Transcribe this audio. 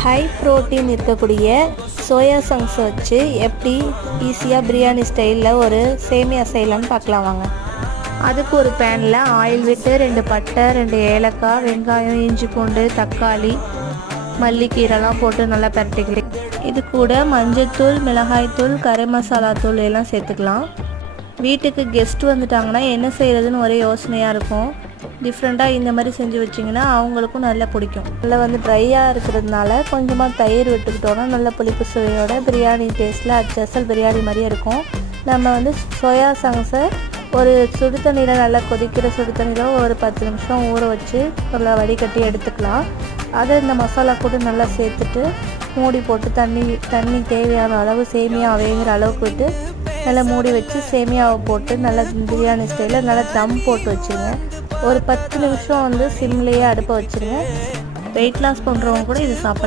High protein இருக்கக்கூடிய soya chunks வச்சு எப்படி ஈஸியாக பிரியாணி ஸ்டைலில் ஒரு சேமியா செய்யலான்னு பார்க்கலாம் வாங்க. அதுக்கு ஒரு பேனில் ஆயில் விட்டு 2 பட்டை, 2 ஏலக்காய், வெங்காயம், இஞ்சி பூண்டு, தக்காளி, மல்லிக்கீரைலாம் போட்டு நல்லா பரட்டிக்கலாம். இது கூட மஞ்சள்தூள், மிளகாய்த்தூள், கரம் மசாலா தூள் எல்லாம் சேர்த்துக்கலாம். வீட்டுக்கு கெஸ்ட் வந்துட்டாங்கன்னா என்ன செய்கிறதுன்னு ஒரே யோசனையாக இருக்கும். டிஃப்ரெண்ட்டாக இந்த மாதிரி செஞ்சு வச்சிங்கன்னா அவங்களுக்கும் நல்லா பிடிக்கும். நல்லா ட்ரையாக இருக்கிறதுனால கொஞ்சமாக தயிர் விட்டுக்கிட்டோன்னா நல்ல புளிப்பு சுவையோட பிரியாணி டேஸ்ட்டில் அச்சசல் பிரியாணி மாதிரியே இருக்கும். நம்ம சோயா சங்க்ஸை ஒரு சுடு தண்ணியில் நல்லா கொதிக்கிற சுடு தண்ணியில் ஒரு 10 நிமிஷம் ஊற வச்சு நல்லா வடிகட்டி எடுத்துக்கலாம். அதை இந்த மசாலா கூட நல்லா சேர்த்துட்டு மூடி போட்டு தண்ணி தேவையான அளவு சேமியா வேகிற அளவுக்கு விட்டு நல்லா மூடி வச்சு சேமியாவை போட்டு நல்லா பிரியாணி ஸ்டைலில் நல்லா தம் போட்டு வச்சுருங்க. ஒரு 10 நிமிஷம் சிம்லேயே அடுப்பை வச்சுருங்க. வெயிட் லாஸ் பண்ணுறவங்க கூட இது சாப்பிடலாம்.